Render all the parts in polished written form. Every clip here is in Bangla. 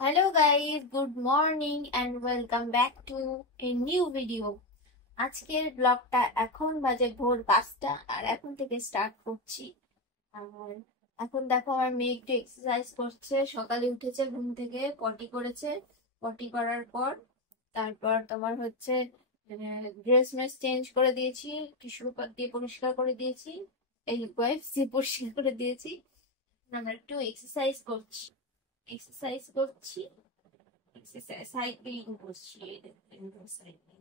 Hello guys, good morning and welcome back to a new video. আজকের ব্লগটা এখন বাজে ভোর 5টা আর এখন থেকে স্টার্ট করছি। আর এখন দেখো আমার মেয়ে একটু এক্সারসাইজ করছে, সকালে উঠেছে ঘুম থেকে, পটি করেছে, পটি করার পর তারপর তোমার হচ্ছে ড্রেস মেস চেঞ্জ করে দিয়েছি, টিস্যু পেপার দিয়ে পরিষ্কার করে দিয়েছি, এই ওয়াইপস দিয়ে পরিষ্কার করে দিয়েছি। আমরা একটু এক্সারসাইজ করছি, সাইক্লিং করছি, সাইক্লিং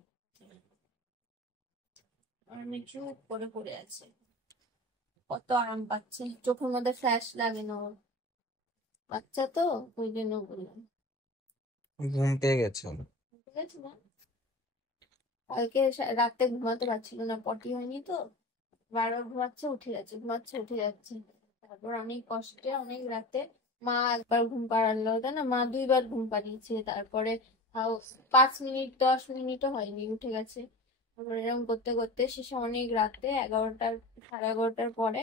অনেক চুপ করে পড়ে আছে, কত আরাম পাচ্ছে, চোখের মধ্যে ফ্ল্যাশ লাগে না, বাচ্চা তো ওই জন্য বললাম। ঘুম পেয়ে গেছে। ঠিক আছে না, কালকে রাতে ঘুমাতে পারছিল না, পটি হয়নি তো, বারবার ঘুমাচ্ছে উঠে যাচ্ছে, ঘুমাচ্ছে উঠে যাচ্ছে। তারপর অনেক কষ্টে অনেক রাতে মা একবার ঘুম পাড়ালো, তাই না, মা 2বার ঘুম পাড়িয়েছে, তারপরে 5 মিনিট 10 মিনিটও হয়নি উঠে গেছে। তারপর এরকম করতে করতে শেষে অনেক রাতে 11টা সাড়ে 11টার পরে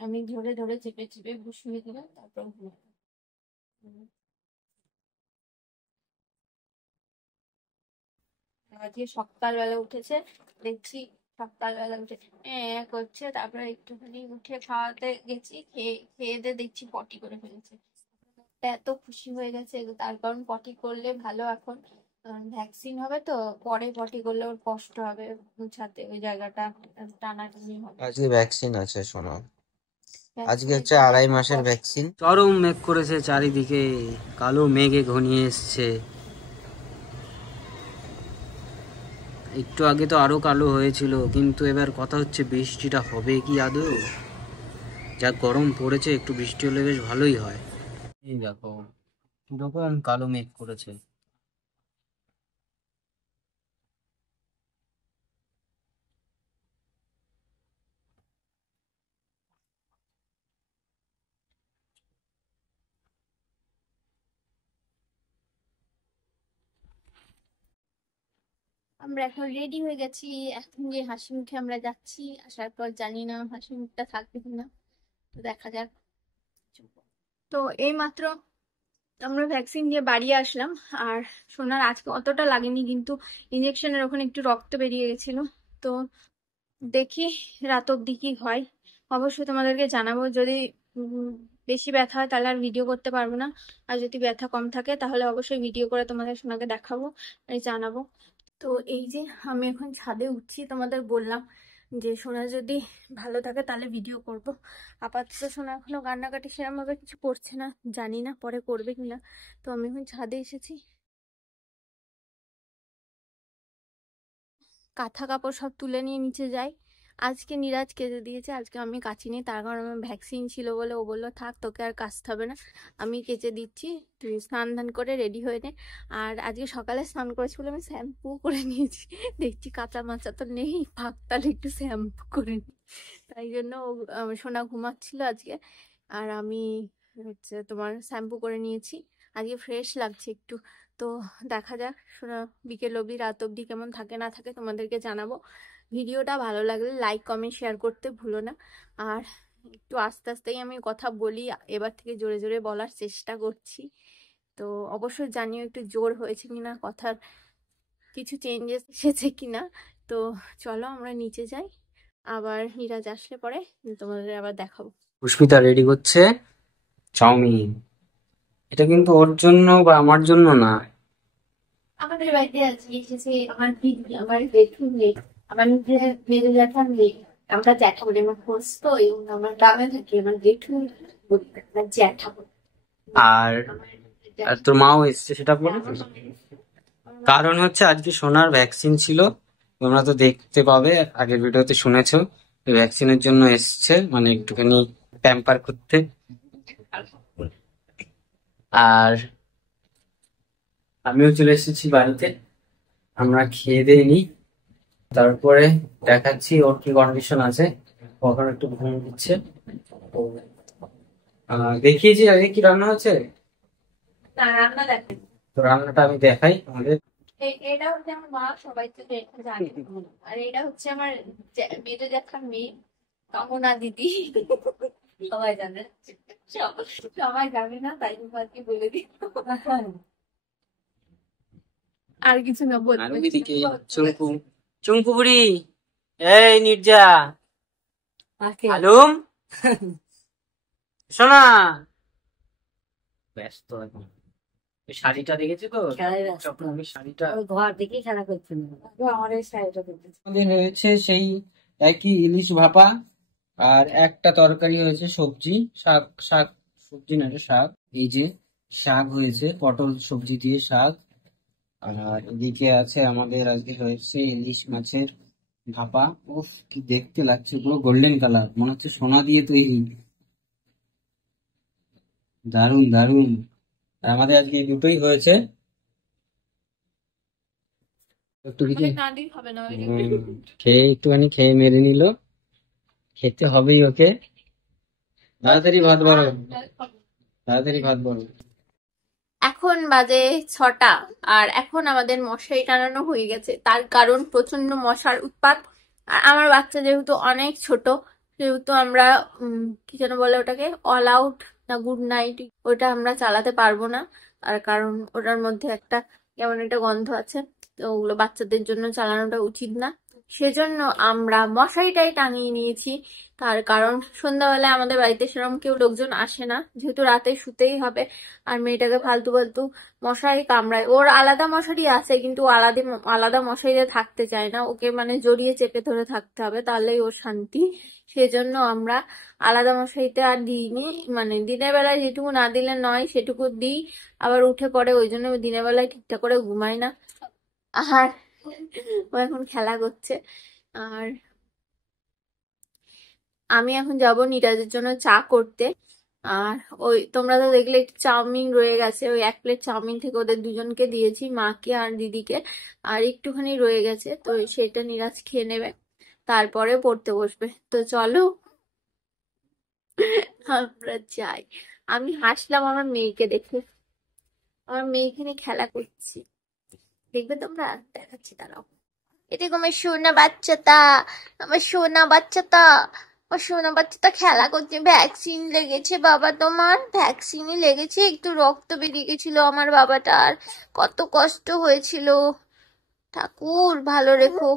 আমি ধরে ধরে চেপে চেপে বসিয়ে দিলাম, তারপর ঘুমালাম। আজকে সকালবেলা উঠেছে, দেখছি সকালবেলা উঠে করছে, তারপরে একটুখানি উঠে খাওয়াতে গেছি, খেয়ে খেয়ে দিয়ে দেখছি পটি করে ফেলেছে। এত খুশি হয়ে গেছে, তার কারণ পটি করলে ভালো, এখন ভ্যাকসিন হবে তো, পরে পটি করলে ওর কষ্ট হবে মুছাতে, ওই জায়গাটা টানাটানি হবে। আজকে ভ্যাকসিন আছে, শোনো, আজকে ভ্যাকসিনের হচ্ছে পরে 2.5 খুব মাসের কষ্ট। ভ্যাকসিন। চরম মেঘ করেছে চারিদিকে, কালো মেঘে ঘনিয়ে এসছে। একটু আগে তো আরো কালো হয়েছিল, কিন্তু এবার কথা হচ্ছে বৃষ্টিটা হবে কি আদৌ। যা গরম পড়েছে, একটু বৃষ্টি হলে বেশ ভালোই হয়। এই দেখো কিরকম কালো মেঘ করেছে। আমরা এখন রেডি হয়ে গেছি, এখন যে হাসি মুখে আমরা যাচ্ছি, আসার পর জানি না হাসি মুখটা থাকবে কিনা, তো দেখা যাক। তো এই মাত্র আমরা ভ্যাকসিন দিয়ে বাড়ি আসলাম, আর সোনার আজকে অতটা লাগেনি, কিন্তু ইঞ্জেকশনের ওখানে একটু রক্ত বেরিয়ে গেছিল। তো দেখি রাত অব্দি কি হয়, অবশ্যই তোমাদেরকে জানাবো। যদি বেশি ব্যথা হয় তাহলে আর ভিডিও করতে পারবো না, আর যদি ব্যথা কম থাকে তাহলে অবশ্যই ভিডিও করে তোমাদের সোনাকে দেখাবো আর জানাবো। তো এই যে আমি এখন ছাদে উঠছি, তোমাদের বললাম যে সোনা যদি ভালো থাকে তাহলে ভিডিও করব। আপাতত সোনা এখনো কান্নাকাটি সেরকম ভাবে কিছু করছে না, জানি না পরে করবে কিনা। তো আমি এখন ছাদে এসেছি, কাঁথা কাপড় সব তুলে নিয়ে নিচে যাই। আজকে নিরাজ কেচে দিয়েছে, আজকে আমি কাচিনি, তার কারণ আমার ভ্যাকসিন ছিল বলে ও বললো থাক তোকে আর কাচতে হবে না, আমি কেচে দিচ্ছি, তুই স্নান ধান করে রেডি হয়ে নে। আর আজকে সকালে স্নান করেছি বলে আমি শ্যাম্পু করে নিয়েছি, দেখছি কাঁচা মাচা তো নেই, ফাঁক তাহলে একটু শ্যাম্পু করে নি, তাই জন্য সোনা ঘুমাচ্ছিল আজকে, আর আমি হচ্ছে তোমার শ্যাম্পু করে নিয়েছি, আজকে ফ্রেশ লাগছে একটু। তো দেখা যাক সোনা বিকেল অবধি রাত অবধি কেমন থাকে না থাকে তোমাদেরকে জানাবো। ভিডিওটা ভালো লাগলে লাইক কমেন্ট শেয়ার করতে ভুলো না। আর একটু আস্তে আস্তেই আমি কথা বলি, এবার থেকে জোরে জোরে বলার চেষ্টা করছি। তো অবশ্যই জানিও একটু জোর হয়েছে কিনা, কথার কিছু চেঞ্জেস এসেছে কিনা। তো চলো আমরা নিচে যাই, আবার নিরাজ আসলে পরে তোমাদের আবার দেখাবো। পুষ্পিতা রেডি করছে চাউমিন। এটা কিন্তু ওর জন্য বা আমার জন্য না। আমাদের বাড়িতে আজকে এসেছে আমার দিদি, আমার বেডরুম মেট, আমার মেয়ে জ্যাঠার মেয়ে, আমরা জ্যাঠা বলি, আমার খোঁজ তো, এবং আমার গ্রামে থাকি, আমার জেঠু বলি, আমার জ্যাঠা বলি। আর আর তোর মাও এসছে, সেটা বলে। কারণ হচ্ছে আজকে সোনার ভ্যাকসিন ছিল, তোমরা তো দেখতে পাবে, আগের ভিডিওতে শুনেছো। ভ্যাকসিনের জন্য এসছে, মানে একটুখানি প্যাম্পার করতে। আর আমিও চলে এসেছি বাড়িতে, আমরা খেয়ে দিয়ে নি, তারপরে দেখাচ্ছি ওর কি কন্ডিশন আছে। কখন একটু ঘুম দিচ্ছে। তো দেখিয়েছি আগে কি রান্না হচ্ছে, রান্না দেখেন, তো রান্নাটা আমি দেখাই আমাদের। এটা হচ্ছে আমার মা, সবাই তো জানে। আর এটা হচ্ছে আমার মেজো জ্যাঠার মেয়ে, কামনা দিদি। সবাই জানে, সবাই জানে না, তাই তোমাকে বলে দিই। আর কিছু না বলবো। আর ওইদিকে চুমকু, চুমকু বুড়ি, এই নির্জা, আলুম, শোনা, ব্যস্ত এখন। ওই শাড়িটা দেখেছি তো, ওই শাড়িটা ঘর দেখেই খেলা করছে না, আমার এই শাড়িটা দেখতেছে। আমাদের হয়েছে সেই একই ইলিশ ভাপা, আর একটা তরকারি হয়েছে সবজি, শাক, শাক সবজি না, এটা শাক। এই যে শাক হয়েছে, পটল সবজি দিয়ে শাক। আর এদিকে আছে আমাদের আজকে হয়েছে ইলিশ মাছের ভাপা। উফ, কি দেখতে লাগছে, পুরো গোল্ডেন কালার, মনে হচ্ছে সোনা দিয়ে তৈরি। দারুন দারুন। আর আমাদের আজকে এই দুটোই হয়েছে। একটু কিছু না দিই হবে না। খেয়ে একটুখানি খেয়ে মেরে নিল, খেতে হবেই ওকে। তাড়াতাড়ি ভাত বাড়ো, তাড়াতাড়ি ভাত বাড়ো। এখন বাজে 6টা, আর এখন আমাদের মশারি টানানো হয়ে গেছে, তার কারণ প্রচন্ড মশার উৎপাত। আর আমার বাচ্চা যেহেতু অনেক ছোট, সেহেতু আমরা কি যেন বলে ওটাকে, অল আউট না গুড নাইট, ওটা আমরা চালাতে পারবো না। তার কারণ ওটার মধ্যে একটা কেমন একটা গন্ধ আছে, তো ওগুলো বাচ্চাদের জন্য চালানোটা উচিত না। সেজন্য আমরা মশারিটাই টাঙিয়ে নিয়েছি। তার কারণ সন্ধ্যাবেলায় আমাদের বাড়িতে সেরকম কেউ লোকজন আসে না, যেহেতু রাতে শুতেই হবে। আর মেয়েটাকে ফালতু ফালতু মশারি কামড়ায়, ওর আলাদা মশারি আছে কিন্তু ও আলাদা আলাদা মশারিতে থাকতে চায় না, ওকে মানে জড়িয়ে চেপে ধরে থাকতে হবে, তাহলেই ওর শান্তি। সেজন্য আমরা আলাদা মশারিতে আর দিইনি, মানে দিনের বেলায় যেটুকু না দিলে নয় সেটুকু দিই, আবার উঠে পড়ে, ওই জন্য দিনের বেলায় ঠিকঠাক করে ঘুমাই না। আর ও এখন খেলা করছে। আর আমি এখন যাব নিরাজের জন্য চা করতে। আর ওই তোমরা তো দেখলে একটু চাউমিন রয়ে গেছে, ওই 1 প্লেট চাউমিন থেকে ওদের দুজনকে দিয়েছি, মাকে আর দিদিকে। আর একটুখানি রয়ে গেছে, তো সেটা নিরাজ খেয়ে নেবে, তারপরে পড়তে বসবে। তো চলো আমরা যাই। আমি হাসলাম আমার মেয়েকে দেখে, আমার মেয়ে এখানে খেলা করছি, দেখবে তোমরা, দেখাচ্ছি দাঁড়াও। এদিকে আমার সোনা বাচ্চাটা, আমার সোনা বাচ্চাটা, আমার সোনা বাচ্চাটা খেলা করছে। ভ্যাকসিন লেগেছে বাবা, তোমার ভ্যাকসিনই লেগেছে, একটু রক্ত বেরিয়ে গেছিল আমার বাবাটার, কত কষ্ট হয়েছিল। ঠাকুর ভালো রেখো,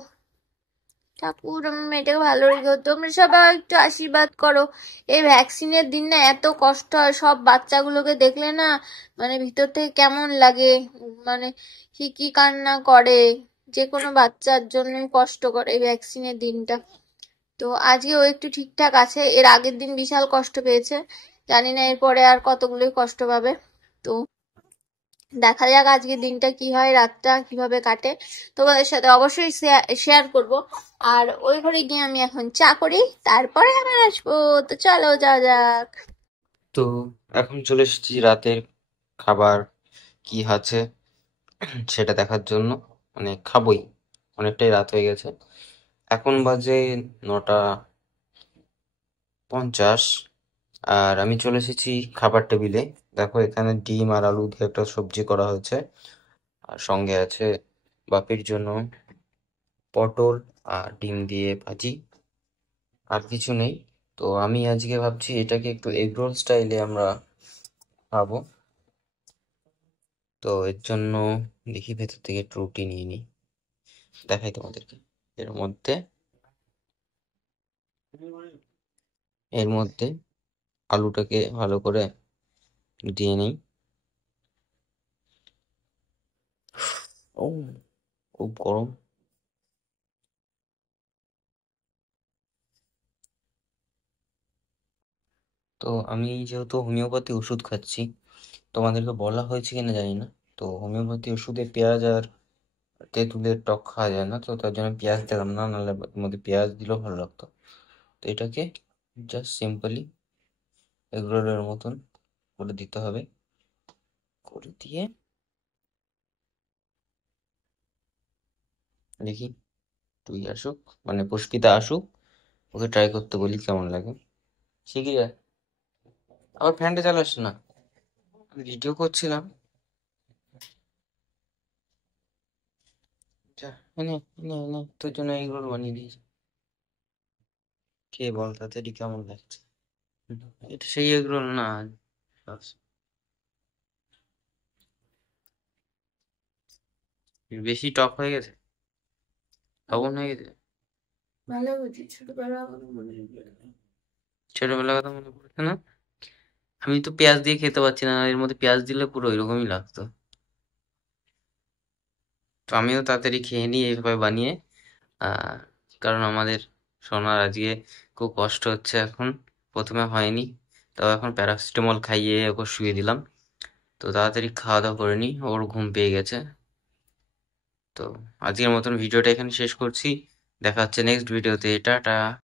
ঠাকুর আমার মেয়েটাকে ভালো রেখো। তোমরা সবাই একটু আশীর্বাদ করো। এই ভ্যাকসিনের দিন না এত কষ্ট হয়, সব বাচ্চাগুলোকে দেখলে না মানে ভিতর থেকে কেমন লাগে, মানে কি কি কান্না করে, যে কোনো বাচ্চার জন্যই কষ্ট করে এই ভ্যাকসিনের দিনটা। তো আজকে ও একটু ঠিকঠাক আছে, এর আগের দিন বিশাল কষ্ট পেয়েছে, জানি না এরপরে আর কতগুলোই কষ্ট পাবে। তো দেখা যাক আজকের দিনটা কি হয়, রাতটা কিভাবে কাটে, তোমাদের সাথে অবশ্যই শেয়ার করব। আর ওই ঘরে গিয়ে আমি এখন চা করি, তারপরে আবার আসবো। তো চলো যাওয়া যাক। তো এখন চলে এসেছি রাতের খাবার কি আছে সেটা দেখার জন্য, মানে খাবোই, অনেকটাই রাত হয়ে গেছে। এখন বাজে 9:50, আর আমি চলে এসেছি খাবার টেবিলে। দেখো এখানে ডিম আর আলু দিয়ে একটা সবজি করা হয়েছে, আর সঙ্গে আছে বাপির জন্য পটল আর ডিম দিয়ে ভাজি, আর কিছু নেই। তো আমি আজকে ভাবছি এটাকে একটু এগরোল স্টাইলে আমরা খাবো। তো এর জন্য দেখি ভেতর থেকে একটু রুটি নিয়ে নিই, দেখাই তোমাদেরকে। এর মধ্যে এর মধ্যে আলুটাকে ভালো করে দিয়ে নিই। ও, খুব গরম। তো আমি যেহেতু হোমিওপ্যাথি ওষুধ খাচ্ছি, তোমাদেরকে বলা হয়েছে কিনা জানি না, তো হোমিওপ্যাথি ওষুধে পেঁয়াজ আর তেঁতুলের টক খাওয়া যায় না, তো তার জন্য পেঁয়াজ দিলাম না, নাহলে এর মধ্যে পেঁয়াজ দিলেও ভালো লাগতো। তো এটাকে জাস্ট সিম্পলি এগরোলের মতন করে দিতে হবে, করে দিয়ে দেখি তুই আসুক, মানে পুষ্পিতা আসুক, ওকে ট্রাই করতে বলি কেমন লাগে। শিখে যায়, আবার ফ্যানটা চালাস না, ভিডিও করছিলাম। যা, এনে এনে এনে তোর জন্য এগরোল বানিয়ে দিয়েছি, খেয়ে বল তাড়াতাড়ি কেমন লাগছে। এটা সেই এগরোল না। বেশি টক হয়ে গেছে, লবণ হয়ে গেছে। ভালো হয়েছে, ছোটবেলা মনে ছোটবেলার কথা মনে পড়ছে না? আমি তো পেঁয়াজ দিয়ে খেতে পারছি না, এর মধ্যে পেঁয়াজ দিলে পুরো এরকমই লাগতো। তো আমিও তাড়াতাড়ি খেয়ে নিই এইভাবে বানিয়ে। আহ কারণ আমাদের সোনার আজকে খুব কষ্ট হচ্ছে এখন। প্রথমে হয়নি, তাও এখন প্যারাসিটামল খাইয়ে ওকে শুয়ে দিলাম। তো তাড়াতাড়ি খাওয়া দাওয়া করে নিই, ওর ঘুম পেয়ে গেছে। তো আজকের মতন ভিডিওটা এখানে শেষ করছি। দেখা হচ্ছে নেক্সট ভিডিওতে। টাটা।